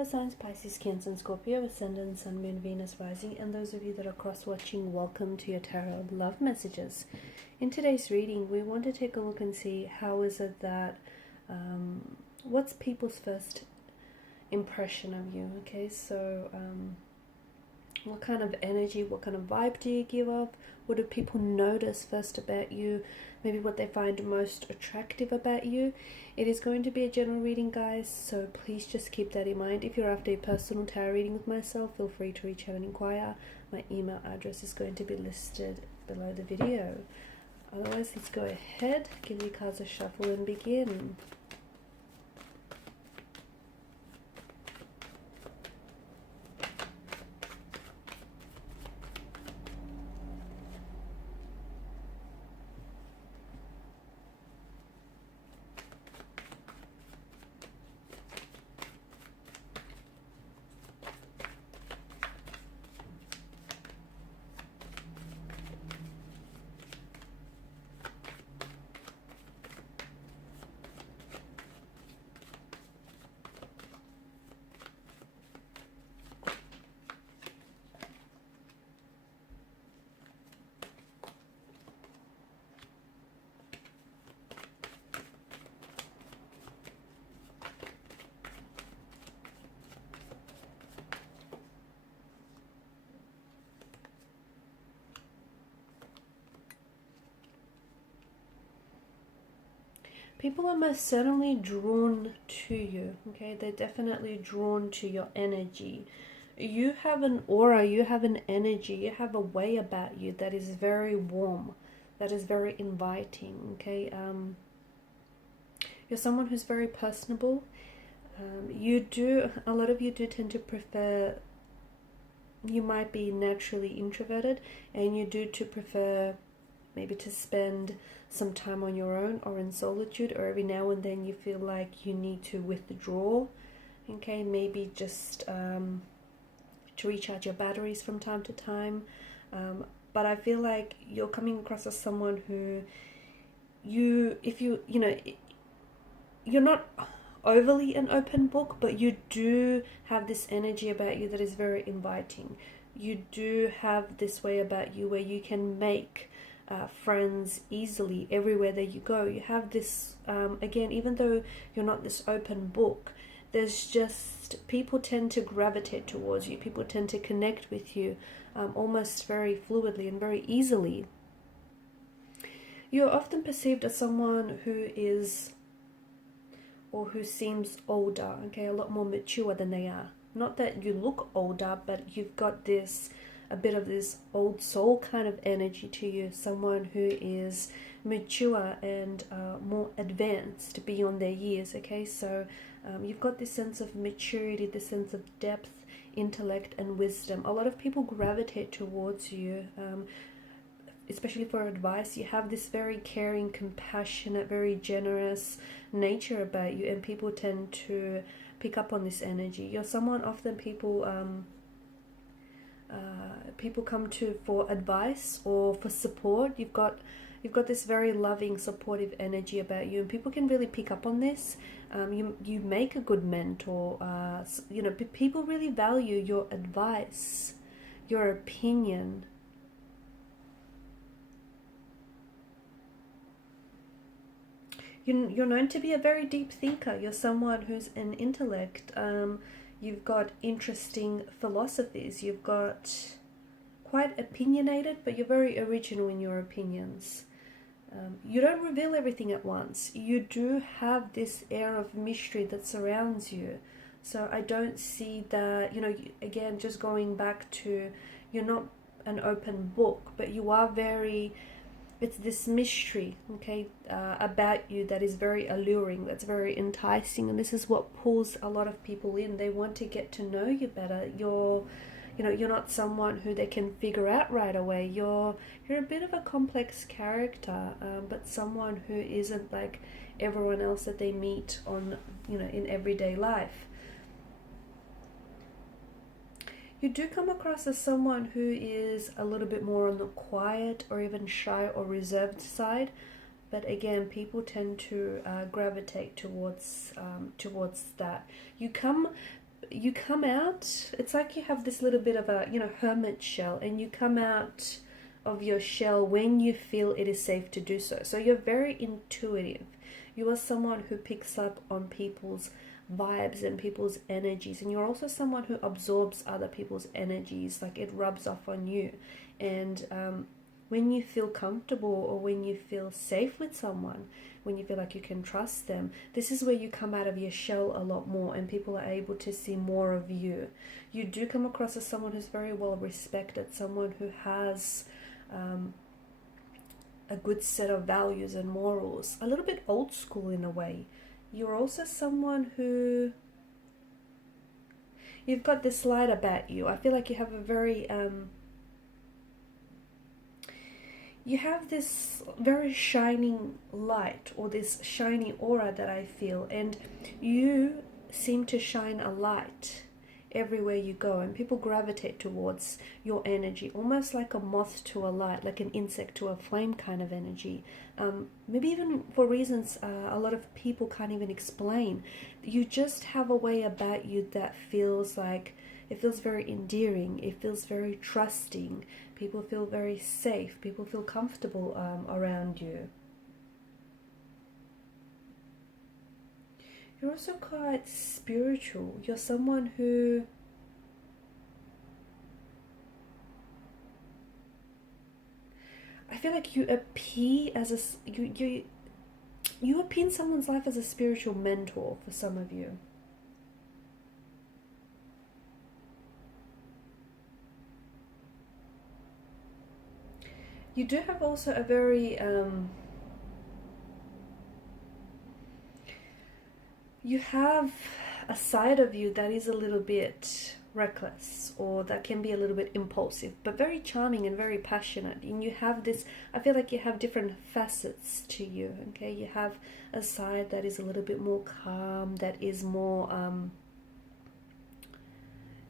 water signs, Pisces, Cancer and Scorpio, Ascendant, Sun, Moon, Venus, Rising, and those of you that are cross-watching, welcome to your Tarot Love Messages. In today's reading, we want to take a look and see how is it that, what's people's first impression of you, okay? So, what kind of energy, what kind of vibe do you give off? What do people notice first about you? Maybe what they find most attractive about you. It is going to be a general reading, guys, so please just keep that in mind. If you're after a personal tarot reading with myself, feel free to reach out and inquire. My email address is going to be listed below the video. Otherwise, let's go ahead, give the cards a shuffle and begin. People are most certainly drawn to you, okay? They're definitely drawn to your energy. You have an aura, you have an energy, you have a way about you that is very warm, that is very inviting, okay? You're someone who's very personable. A lot of you do tend to prefer, you might be naturally introverted, and you do prefer maybe to spend some time on your own or in solitude, or every now and then you feel like you need to withdraw, okay? Maybe just to recharge your batteries from time to time. But I feel like you're coming across as someone who you're not overly an open book, but you do have this energy about you that is very inviting. You do have this way about you where you can make friends easily everywhere that you go. You have this, again, even though you're not this open book, there's just, people tend to gravitate towards you. People tend to connect with you almost very fluidly and very easily. You're often perceived as someone who is, or who seems older, okay, a lot more mature than they are. Not that you look older, but you've got this, a bit of this old soul kind of energy to you, someone who is mature and more advanced beyond their years, okay? So you've got this sense of maturity, this sense of depth, intellect and wisdom. A lot of people gravitate towards you, especially for advice. You have this very caring, compassionate, very generous nature about you, and people tend to pick up on this energy. You're someone often people come to for advice or for support. You've got this very loving, supportive energy about you, and people can really pick up on this. You make a good mentor. People really value your advice, your opinion. You're known to be a very deep thinker. You're someone who's an intellect. You've got interesting philosophies. You've got quite opinionated, but you're very original in your opinions. You don't reveal everything at once. You do have this air of mystery that surrounds you. So I don't see that, again, just going back to, you're not an open book, but you are very, it's this mystery, okay, about you that is very alluring, that's very enticing, and this is what pulls a lot of people in. They want to get to know you better. You're not someone who they can figure out right away. You're a bit of a complex character, but someone who isn't like everyone else that they meet on, in everyday life. You do come across as someone who is a little bit more on the quiet or even shy or reserved side, but again, people tend to gravitate towards that. You come you come out, it's like you have this little bit of a, hermit shell, and you come out of your shell when you feel it is safe to do so. So you're very intuitive. You are someone who picks up on people's vibes and people's energies, and you're also someone who absorbs other people's energies, like it rubs off on you. And when you feel comfortable, or when you feel safe with someone, when you feel like you can trust them, this is where you come out of your shell a lot more, and people are able to see more of you. You do come across as someone who's very well respected, someone who has a good set of values and morals, a little bit old school in a way. You're also someone who, you've got this light about you. I feel like you have a very you have this very shining light, or this shiny aura that I feel, and you seem to shine a light everywhere you go, and people gravitate towards your energy, almost like a moth to a light, like an insect to a flame kind of energy. Maybe even for reasons a lot of people can't even explain. You just have a way about you that feels like, it feels very endearing, it feels very trusting, people feel very safe, people feel comfortable around you. You're also quite spiritual. You're someone who I feel like you appear as a you appear in someone's life as a spiritual mentor for some of you. You do have also a very you have a side of you that is a little bit reckless, or that can be a little bit impulsive, but very charming and very passionate. And you have this, I feel like you have different facets to you, okay? You have a side that is a little bit more calm, that is more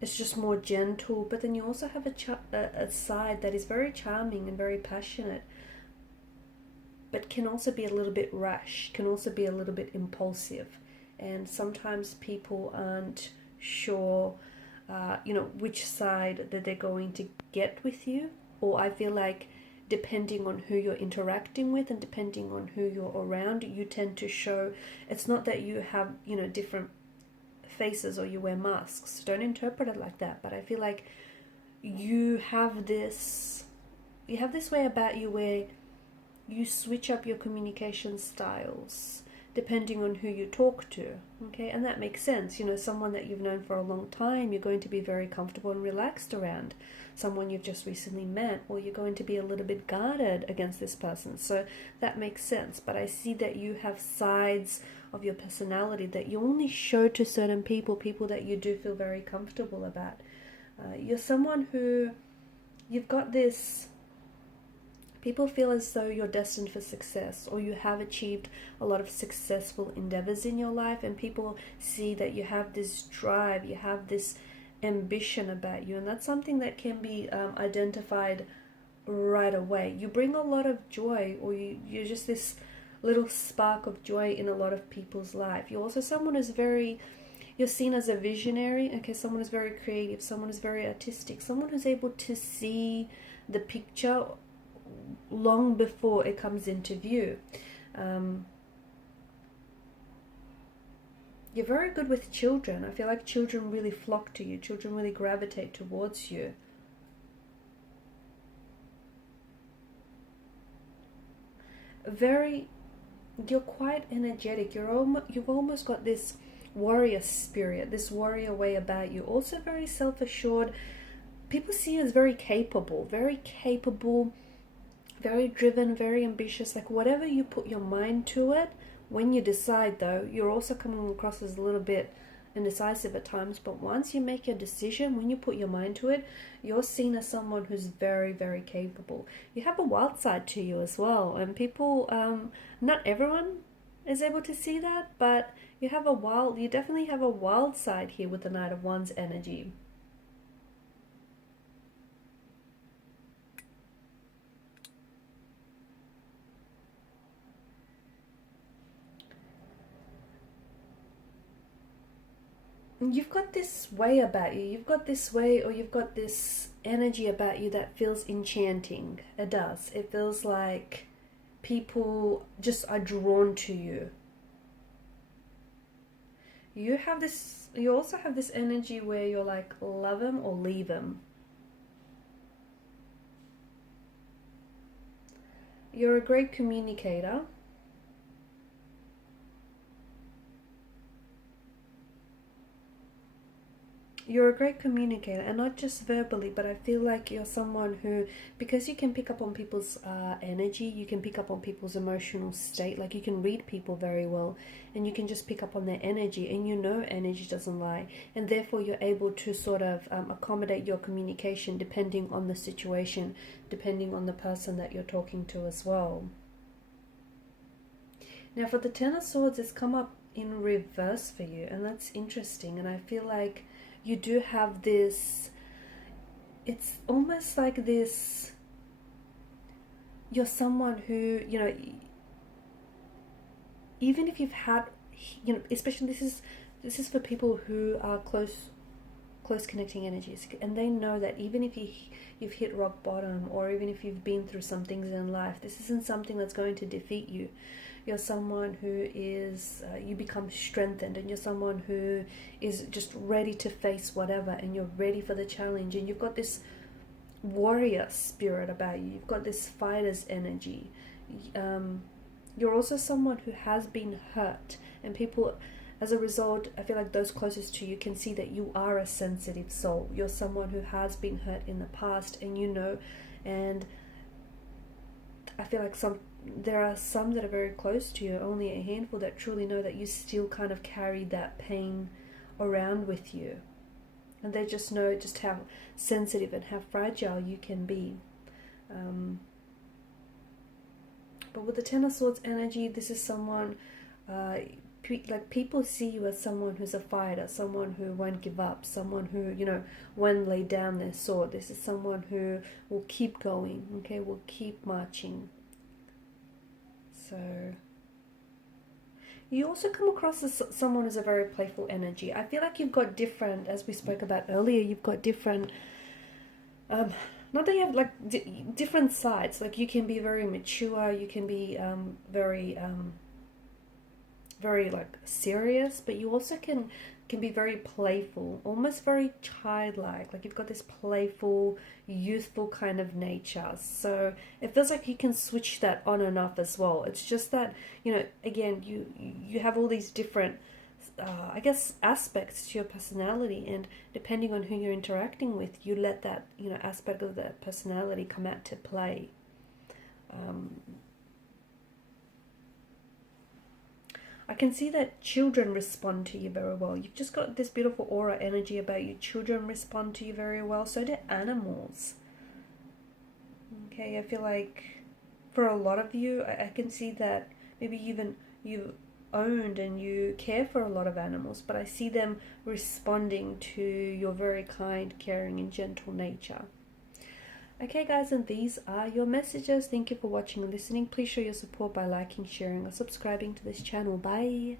it's just more gentle, but then you also have a side that is very charming and very passionate, but can also be a little bit rash, can also be a little bit impulsive. And sometimes people aren't sure, which side that they're going to get with you. Or I feel like depending on who you're interacting with and depending on who you're around, you tend to show, it's not that you have, different faces or you wear masks. Don't interpret it like that. But I feel like you have this way about you where you switch up your communication styles depending on who you talk to, okay? And that makes sense. Someone that you've known for a long time, you're going to be very comfortable and relaxed around. Someone you've just recently met, or you're going to be a little bit guarded against this person. So that makes sense. But I see that you have sides of your personality that you only show to certain people that you do feel very comfortable about. You're someone who, you've got this, people feel as though you're destined for success, or you have achieved a lot of successful endeavors in your life, and people see that you have this drive, you have this ambition about you, and that's something that can be identified right away. You bring a lot of joy, or you're just this little spark of joy in a lot of people's life. You're also someone who's you're seen as a visionary, okay? Someone who's very creative, someone who's very artistic, someone who's able to see the picture long before it comes into view. You're very good with children. I feel like children really flock to you. Children really gravitate towards you. You're quite energetic. You've almost got this warrior spirit, this warrior way about you. Also very self-assured. People see you as very capable, very driven, very ambitious. Like whatever you put your mind to it, when you decide though, you're also coming across as a little bit indecisive at times, but once you make your decision, when you put your mind to it, you're seen as someone who's very, very capable. You have a wild side to you as well, and people, not everyone is able to see that, but you definitely have a wild side here with the Knight of Wands energy. you've got this way about you. You've got this way, or you've got this energy about you that feels enchanting. It does. It feels like people just are drawn to you. You also have this energy where you're like, love them or leave them. You're a great communicator. You're a great communicator, and not just verbally, but I feel like you're someone who, because you can pick up on people's energy, you can pick up on people's emotional state, like you can read people very well, and you can just pick up on their energy, and you know energy doesn't lie, and therefore you're able to sort of accommodate your communication depending on the situation, depending on the person that you're talking to as well. Now for the Ten of Swords, it's come up in reverse for you, and that's interesting, and I feel like you do have this, it's almost like this, you're someone who, you know, even if you've had, you know, especially this is for people who are close connecting energies, and they know that even if you've hit rock bottom, or even if you've been through some things in life, this isn't something that's going to defeat you. You're someone who is, you become strengthened, and you're someone who is just ready to face whatever, and you're ready for the challenge, and you've got this warrior spirit about you. You've got this fighter's energy. You're also someone who has been hurt, and people, as a result, I feel like those closest to you can see that you are a sensitive soul. You're someone who has been hurt in the past, and you know, and I feel like there are some that are very close to you, only a handful that truly know that you still kind of carry that pain around with you. And they just know just how sensitive and how fragile you can be. But with the Ten of Swords energy, this is someone, like people see you as someone who's a fighter, someone who won't give up, someone who, you know, won't lay down their sword. This is someone who will keep going, okay, will keep marching. So you also come across as someone who's a very playful energy. I feel like you've got different, as we spoke about earlier, you've got different, not that you have like different sides. Like you can be very mature, you can be very like serious, but you also can be very playful, almost very childlike. Like you've got this playful, youthful kind of nature. So it feels like you can switch that on and off as well. It's just that, you know, again, you have all these different, I guess, aspects to your personality, and depending on who you're interacting with, you let that, you know, aspect of that personality come out to play. I can see that children respond to you very well. You've just got this beautiful aura energy about you. Children respond to you very well. So do animals. Okay, I feel like for a lot of you, I can see that maybe even you owned and you care for a lot of animals, but I see them responding to your very kind, caring, and gentle nature. Okay guys, and these are your messages. Thank you for watching and listening. Please show your support by liking, sharing, or subscribing to this channel. Bye.